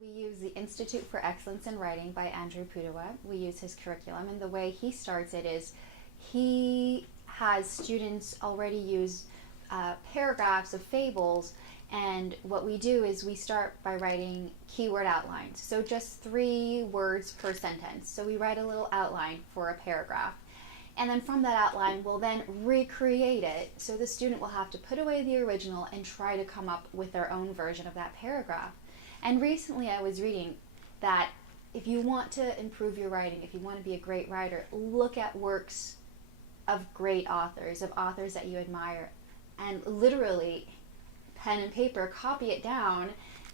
We use the Institute for Excellence in Writing by Andrew Pudewa. We use his curriculum, and the way he starts it is he has students already use paragraphs of fables, and what we do is we start by writing keyword outlines, so just 3 words per sentence. So we write a little outline for a paragraph, and then from that outline we'll then recreate it, so the student will have to put away the original and try to come up with their own version of that paragraph. And recently I was reading that if you want to improve your writing, if you want to be a great writer, look at works of great authors, of authors that you admire, and literally, pen and paper, copy it down,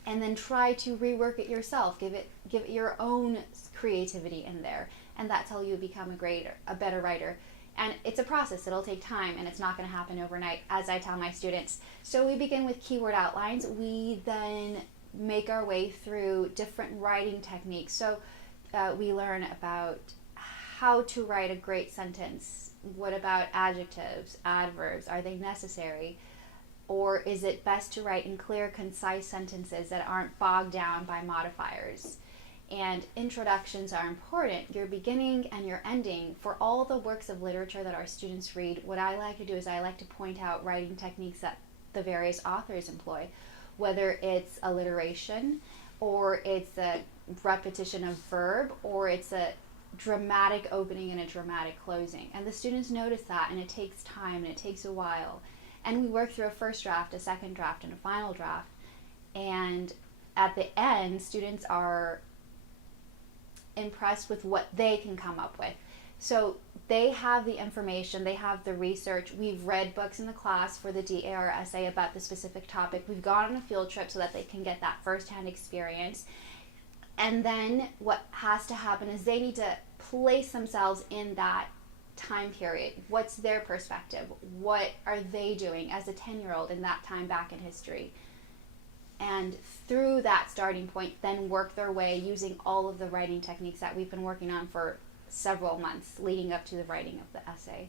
and then try to rework it yourself. Give it your own creativity in there, and that's how you become a better writer. And it's a process. It'll take time, and it's not going to happen overnight, as I tell my students. So we begin with keyword outlines. We then make our way through different writing techniques. So we learn about how to write a great sentence. What about adjectives, adverbs? Are they necessary? Or is it best to write in clear, concise sentences that aren't bogged down by modifiers? And introductions are important. Your beginning and your ending. For all the works of literature that our students read, what I like to do is I like to point out writing techniques that the various authors employ, whether it's alliteration, or it's a repetition of verb, or it's a dramatic opening and a dramatic closing. And the students notice that, and it takes time, and it takes a while. And we work through a first draft, a second draft, and a final draft. And at the end, students are impressed with what they can come up with. So they have the information, they have the research. We've read books in the class for the DAR essay about the specific topic. We've gone on a field trip so that they can get that firsthand experience. And then what has to happen is they need to place themselves in that time period. What's their perspective? What are they doing as a 10-year-old in that time back in history? And through that starting point, then work their way using all of the writing techniques that we've been working on for several months leading up to the writing of the essay.